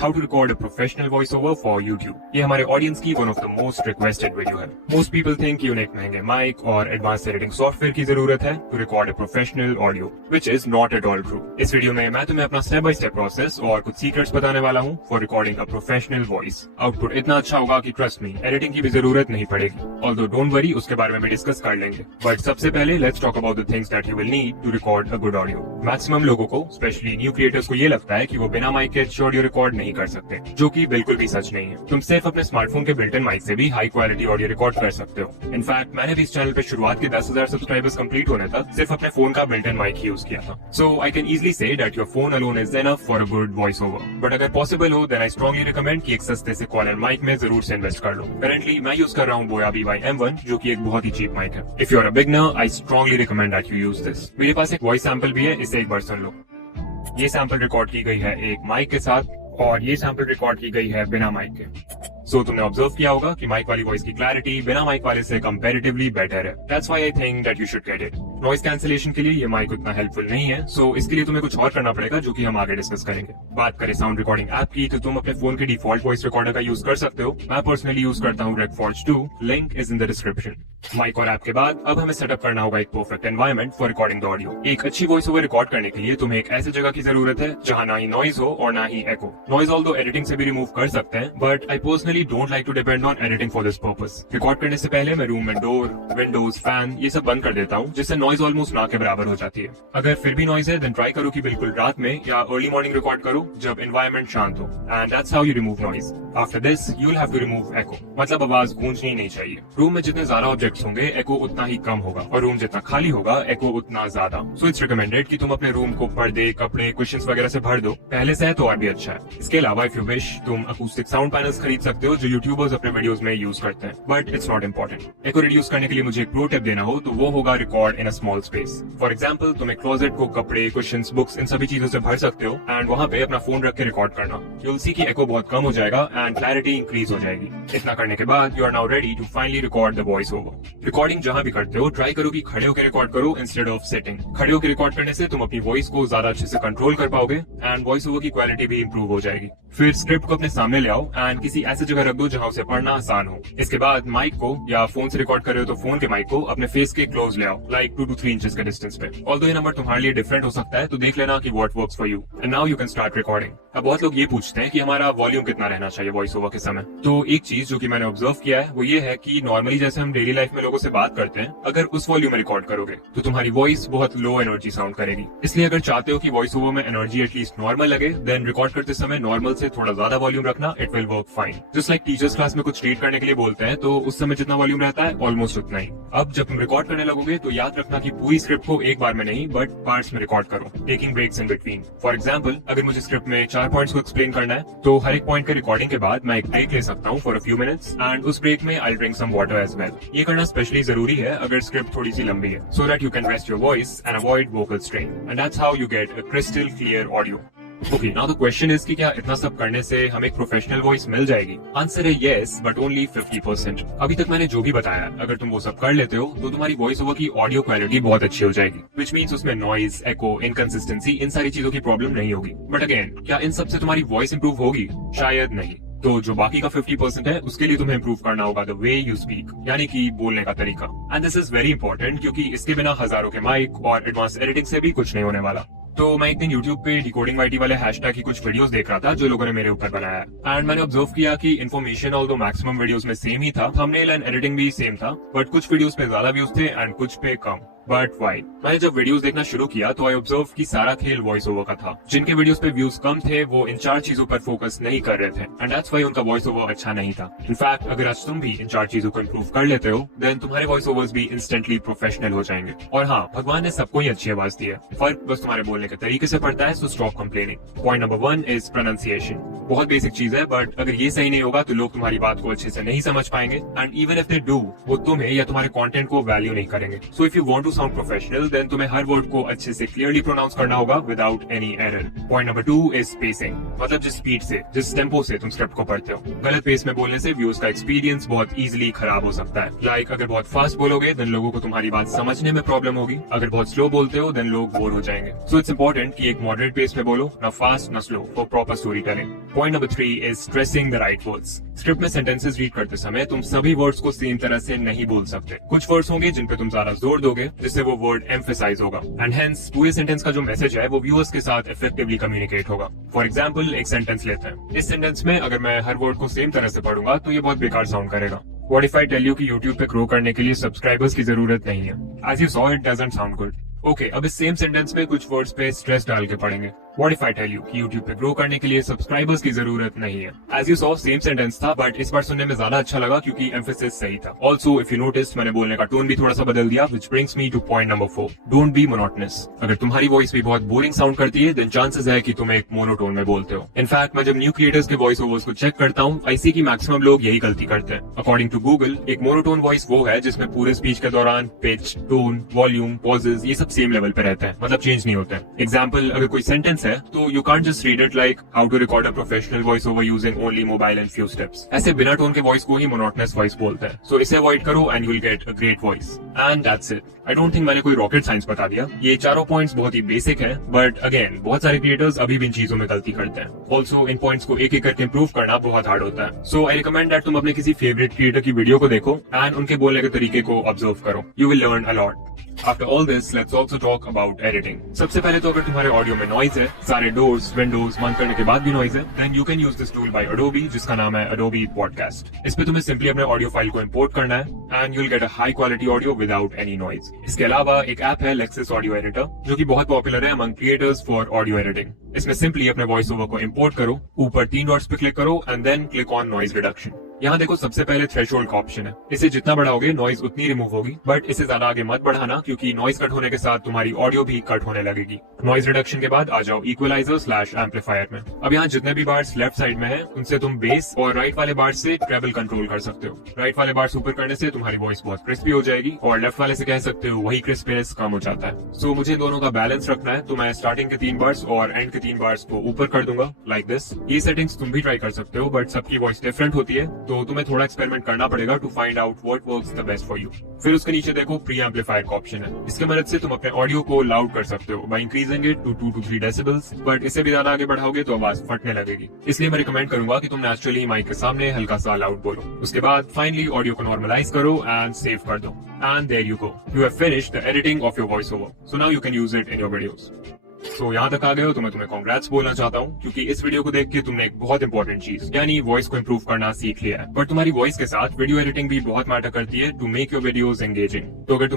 How to record a professional voice over for YouTube. ये हमारे audience की one of the most requested video है। Most people think कि उन्हें एक महंगे माइक और एडवांस एडिटिंग सॉफ्टवेयर की जरूरत है to record a professional audio, which is not at all true. इस वीडियो में मैं तुम्हें अपना स्टेप बाय स्टेप प्रोसेस और कुछ सीक्रेट्स बताने वाला हूँ for recording a professional voice. Output इतना अच्छा होगा कि ट्रस्ट मी, एडिटिंग की भी जरूरत नहीं पड़ेगी। ऑल्दो डोंट वरी, उसके बारे में भी डिस्कस कर लेंगे। बट सबसे पहले let's talk about the things that you will need to record a good audio. Maximum लोगों को, स्पेशली न्यू क्रिएटर्स को, ये लगता है कि वो बिना माइक के अच्छी ऑडियो रिकॉर्ड नहीं कर सकते, जो कि बिल्कुल भी सच नहीं है। तुम सिर्फ अपने स्मार्टफोन के बिल्ट इन माइक से भी हाई क्वालिटी ऑडियो रिकॉर्ड कर सकते हो। इनफैक्ट मैंने भी इस चैनल पे शुरुआत के 10,000 सब्सक्राइबर्स कंप्लीट होने तक सिर्फ अपने फोन का बिल्ट इन माइक ही यूज किया था। So I can easily say that your phone alone is enough for a good voice over. But अगर पॉसिबल हो देन आई स्ट्रांगली रिकमेंड कि एक सस्ते से कॉलर माइक में जरूर से इन्वेस्ट कर लो। करंटली मैं यूज कर रहा हूँ बोया BY M1, जो कि एक बहुत ही चीप माइक है। If you are a beginner I strongly recommend that you use this. मेरे पास एक वॉइस सैंपल भी है, इसे एक बार सुन लो। ये सैंपल रिकॉर्ड की गई है एक माइक के साथ और ये सैंपल रिकॉर्ड की गई है बिना माइक के। सो तुमने ऑब्जर्व किया होगा कि माइक वाली वॉइस की क्लैरिटी बिना माइक वाले से कंपैरेटिवली बेटर है। That's why I think that you should get it. Noise cancellation के लिए ये माइक उतना हेल्पफुल नहीं है, सो इसके लिए तुम्हें कुछ और करना पड़ेगा, जो कि हम आगे डिस्कस करेंगे। बात करें साउंड रिकॉर्डिंग ऐप की, तो तुम अपने फोन के डिफॉल्ट वॉइस रिकॉर्डर का यूज कर सकते हो। मैं पर्सनली यूज करता हूँ Recforge 2, link is in the description. Mic और ऐप के बाद अब हमें सेटअप करना होगा एक perfect environment for recording the audio. एक अच्छी वॉइस ओवर रिकॉर्ड करने के लिए तुम्हें एक ऐसी जगह की जरूरत है जहाँ ना ही नॉइज हो और ना ही एको। नॉइज ऑल्दो एडिटिंग से भी रिमूव कर सकते हैं, but I personally don't like to depend on editing for this purpose. Record करने से पहले मैं रूम में डोर, विंडोज, फैन ये सब बंद कर देता हूँ, जिससे नॉइज ऑलमोस्ट ना के बराबर हो जाती है। अगर फिर भी नॉइज है देन ट्राई करो कि बिल्कुल रात में या अर्ली मॉर्निंग रिकॉर्ड करो जब एनवायरनमेंट शांत हो, and that's how you remove noise. After this you will have to remove echo, मतलब आवाज गूंजनी नहीं चाहिए। रूम में जितने ज्यादा ऑब्जेक्ट्स होंगे एको उतना ही कम होगा, और रूम जितना खाली होगा एको उतना ज्यादा। सो इट्स रिकमेंडेड कि तुम अपने रूम को पर्दे, कपड़े, कुशन्स वगैरह से भर दो। पहले से है तो और भी अच्छा है। इसके अलावा इफ यू विश तुम अकूस्टिक साउंड पैनल्स खरीद सकते हो, जो यूट्यूबर्स अपने वीडियोस में यूज करते हैं, but it's not important. Echo reduce करने के लिए मुझे एक प्रो टिप देना हो तो वो होगा record in a small space. For example तुम एक क्लोजेट को कपड़े, कुशन्स, बुक्स इन सभी चीजों से भर सकते हो, एंड वहाँ पे अपना फोन रख के रिकॉर्ड करना। यू विल सी कि एको बहुत कम हो जाएगा एंड क्लैरिटी इंक्रीज हो जाएगी। इतना करने के बाद you are now ready to finally record the voice over. Recording जहां भी करते हो ट्राई करो कि खड़े होकर रिकॉर्ड करो इंस्टेड ऑफ सिटिंग। खड़े होकर रिकॉर्ड करने से तुम अपनी वॉइस को ज्यादा अच्छे से कंट्रोल कर पाओगे एंड वॉइस ओवर की क्वालिटी भी इंप्रूव हो जाएगी। फिर स्क्रिप्ट को अपने सामने ले आओ एंड किसी ऐसी जगह रख दो जहां उसे पढ़ना आसान हो। इसके बाद माइक को, या फोन से रिकॉर्ड कर रहे हो तो फोन के माइक को अपने फेस के क्लोज ले आओ, लाइक 2 to 3 इंचेस के डिस्टेंस पे। ऑल्दो ये नंबर तुम्हारे लिए डिफरेंट हो सकता है, तो देख लेना कि what works for you, and now you can start recording. अब बहुत लोग ये पूछते हैं कि हमारा वॉल्यूम कितना रहना चाहिए वॉइस ओवर के समय। तो एक चीज जो कि मैंने ऑब्जर्व किया है वो ये है कि नॉर्मली जैसे हम डेली लाइफ में लोगों से बात करते हैं, अगर उस वॉल्यूम में रिकॉर्ड करोगे तो तुम्हारी वॉइस बहुत लो एनर्जी साउंड करेगी। इसलिए अगर चाहते हो कि वॉइस ओवर में एनर्जी एटलीस्ट नॉर्मल लगे, देन रिकॉर्ड करते समय नॉर्मल से थोड़ा ज्यादा वॉल्यूम रखना, it will work fine. Just like teachers class में कुछ रीड करने के लिए बोलते हैं तो उस समय जितना वॉल्यूम रहता है ऑलमोस्ट उतना ही। अब जब तुम रिकॉर्ड करने लगोगे तो याद रखना कि पूरी स्क्रिप्ट को एक बार में नहीं बट पार्ट्स में रिकॉर्ड करो, taking breaks in between. For example अगर मुझे स्क्रिप्ट में 4 पॉइंट्स को एक्सप्लेन करना है तो हर एक पॉइंट के रिकॉर्डिंग के बाद मैं एक ब्रेक ले सकता हूँ for a few minutes, and उस ब्रेक में I drink some water as well. ये करना स्पेशली जरूरी है अगर स्क्रिप्ट थोड़ी सी लंबी है, so that you can rest your voice and avoid vocal strain, and that's how you get a crystal clear audio. Okay, now the question is कि क्या इतना सब करने से हमें एक प्रोफेशनल वॉइस मिल जाएगी? आंसर है येस, बट ओनली 50%। अभी तक मैंने जो भी बताया, अगर तुम वो सब कर लेते हो तो तुम्हारी वॉइस ओवर की ऑडियो क्वालिटी बहुत अच्छी हो जाएगी, विच मीन्स उसमें नॉइज, एको, इनकंसिस्टेंसी, इन सारी चीजों की प्रॉब्लम नहीं होगी। बट अगेन, क्या इन सब से तुम्हारी वॉइस इंप्रूव होगी? शायद नहीं। तो जो बाकी का 50% है उसके लिए तुम्हें इंप्रूव करना होगा द वे यू स्पीक, यानी कि बोलने का तरीका। And this is very important क्योंकि इसके बिना हजारों के माइक और एडवांस एडिटिंग से भी कुछ नहीं होने वाला। तो मैं एक दिन YouTube पे डिकोडिंग YT वाले हैशटैग की कुछ वीडियोस देख रहा था जो लोगों ने मेरे ऊपर बनाया है, एंड मैंने ऑब्जर्व किया कि इन्फॉर्मेशन ऑल्दो मैक्सिमम वीडियोस में सेम ही था, थंबनेल एंड एडिटिंग भी सेम था, बट कुछ वीडियोस पे ज्यादा व्यूज थे एंड कुछ पे कम। But why? मैंने जब वीडियोस देखना शुरू किया तो आई ऑब्जर्व कि सारा खेल वॉइस ओवर का था। जिनके वीडियोस पे व्यूज कम थे वो इन 4 चीजों पर फोकस नहीं कर रहे थे, एंड दैट्स व्हाई उनका वॉइस ओवर अच्छा नहीं था। इनफैक्ट अगर आज तुम भी इन 4 चीजों को इंप्रूव कर लेते हो देन तुम्हारे वॉइस ओवर्स भी इंस्टेंटली प्रोफेशनल हो जाएंगे। और हाँ, भगवान ने सबको ही अच्छी आवाज दी है, फर्क बस तुम्हारे बोलने के तरीके से पड़ता है, so stop complaining. Point number 1 is pronunciation. बहुत बेसिक चीज है, बट अगर ये सही नहीं होगा तो लोग तुम्हारी बात को अच्छे से नहीं समझ पाएंगे, and even if they do, वो तुम्हें या तुम्हारे कंटेंट को वैल्यू नहीं करेंगे। So if you want to sound professional then तुम्हें हर वर्ड को अच्छे से क्लियरली प्रोनाउंस करना होगा without any error. Point number 2 is spacing, मतलब जिस स्पीड से, जिस टेम्पो से तुम स्क्रिप्ट को पढ़ते हो। गलत पेस में बोलने से व्यूअर्स का एक्सपीरियंस बहुत इजीली खराब हो सकता है। लाइक अगर बहुत फास्ट बोलोगे देन लोगों को तुम्हारी बात समझने में प्रॉब्लम होगी, अगर बहुत स्लो बोलते हो देन लोग बोर हो जाएंगे। सो इट्स इंपॉर्टेंट कि एक मॉडरेट पेस में बोलो, ना फास्ट ना slow, for proper story telling. Point number 3 is stressing the right words. Script में सेंटेंसेस रीड करते समय तुम सभी वर्ड्स को सेम तरह से नहीं बोल सकते। कुछ वर्ड्स होंगे जिन पे तुम ज्यादा जोर दोगे, जिससे वो वर्ड एम्फेसाइज होगा, एंड हेंस पूरे सेंटेंस का जो मैसेज है वो व्यूअर्स के साथ इफेक्टिवली कम्युनिकेट होगा। फॉर एग्जाम्पल, एक सेंटेंस लेते हैं। इस सेंटेंस में अगर मैं हर वर्ड को सेम तरह से पढ़ूंगा तो ये बहुत बेकार साउंड करेगा। What if I tell you कि YouTube पे ग्रो करने के लिए सब्सक्राइबर्स की जरूरत नहीं है? As you saw, it doesn't sound good. Okay, अब इस सेम सेंटेंस में कुछ वर्ड्स पे स्ट्रेस डाल के पढ़ेंगे। What if I tell you कि YouTube पे ग्रो करने के लिए सब्सक्राइबर्स की जरूरत नहीं है? As you saw, same sentence था, बट इस बार सुनने में ज्यादा अच्छा लगा क्योंकि एम्फेसिस सही था। Also, if you noticed, मैंने बोलने का टोन भी थोड़ा सा बदल दिया, which brings me to point number 4. Don't be monotonous. अगर तुम्हारी वॉइस भी बहुत बोरिंग साउंड करती है, then chances है कि तुम एक मोनोटोन में बोलते हो। इनफैक्ट मैं जब न्यू क्रिएटर्स के वॉइस ओवर्स को चेक करता हूँ, आई सी की मैक्सिमम लोग यही गलती करते हैं। अकॉर्डिंग टू गूगल, एक मोनोटोन वॉइस वो है जिसमें पूरे स्पीच के दौरान पिच, टोन, वॉल्यूम, पॉजेज ये सब सेम लेवल पे रहते हैं, मतलब चेंज नहीं होते। एग्जाम्पल, अगर कोई सेंटेंस है तो you can't just read it like how to record a professional voiceover using only mobile and few steps. ऐसे बिना टोन के वॉइस को ही monotonous वॉइस बोलते हैं। So इसे अवॉइड करो and you will get a great voice. And that's it. I don't think मैंने कोई रॉकेट साइंस बता दिया। ये चारों पॉइंट्स बहुत ही बेसिक है, बट अगेन बहुत सारे क्रिएटर्स अभी भी इन चीजों में गलती करते हैं। ऑल्सो इन पॉइंट्स को एक एक करके इम्प्रूव करना बहुत हार्ड होता है। सो आई रिकमेंड दैट तुम अपने किसी फेवरेट क्रिएटर की वीडियो को देखो एंड उनके बोलने के तरीके को ऑब्जर्व करो। You will learn a lot. After all this, let's also talk about editing. सबसे पहले तो अगर तुम्हारे ऑडियो में नॉइज है, सारे डोर्स, विंडोज बंद करने के बाद भी नॉइज है, then you can use this tool by Adobe, जिसका नाम है Adobe Podcast. इस पे तुम्हें सिंपली अपने ऑडियो फाइल को इंपोर्ट करना है and you'll get a high quality audio without any noise. इसके अलावा एक ऐप है Lexis Audio Editor, जो कि बहुत पॉपुलर है among creators for audio editing. इसमें सिंपली अपने वॉइस ओवर को इंपोर्ट करो, ऊपर 3 डॉट्स पे क्लिक करो and then click on noise reduction. यहाँ देखो सबसे पहले थ्रेशोल्ड का ऑप्शन है। इसे जितना बढ़ाओगे नॉइज उतनी रिमूव होगी, बट इसे ज्यादा आगे मत बढ़ाना क्योंकि नॉइज कट होने के साथ तुम्हारी ऑडियो भी कट होने लगेगी। नॉइज रिडक्शन के बाद आ जाओ इक्वलाइजर/एम्पलीफायर में। अब यहाँ जितने भी बार्स लेफ्ट साइड में है उनसे तुम बेस और राइट वाले बार्स से ट्रेबल कंट्रोल कर सकते हो। राइट वाले बार्स ऊपर करने से तुम्हारी वॉइस बहुत क्रिस्पी हो जाएगी और लेफ्ट वाले से कह सकते हो वही क्रिस्पीनेस कम हो जाता है। सो मुझे दोनों का बैलेंस रखना है, तो मैं स्टार्टिंग के 3 बार्स और एंड के 3 बार्स को ऊपर कर दूंगा लाइक दिस। ये सेटिंग्स तुम भी ट्राई कर सकते हो, बट सबकी वॉइस डिफरेंट होती है, तो तुम्हें थोड़ा एक्सपेरिमेंट करना पड़ेगा to find out what works the best for you. फिर उसके नीचे देखो प्री एम्पलीफायर का ऑप्शन है। इसके मदद से तुम अपने ऑडियो को लाउड कर सकते हो by increasing it to 2 to 3 decibels, but इसे भी ज्यादा आगे बढ़ाओगे तो आवाज फटने लगेगी। इसलिए मैं रिकमेंड करूंगा कि तुम नेचुरली माइक के सामने हल्का सा लाउड बोलो। उसके बाद फाइनली ऑडियो को नॉर्मलाइज करो एंड सेव कर दो। And there you go, you have finished the editing of your voice over. So now you can use it in your videos. तो यहाँ तक आ गए हो तो मैं तुम्हें कांग्रेट्स बोलना चाहता हूँ, क्योंकि इस वीडियो को देख के तुमने एक बहुत इंपॉर्टेंट चीज यानी वॉइस को इंप्रूव करना सीख लिया है। बट तुम्हारी वॉइस के साथ वीडियो एडिटिंग भी बहुत मैटर करती है to make your videos engaging. तो अगर तुम्हें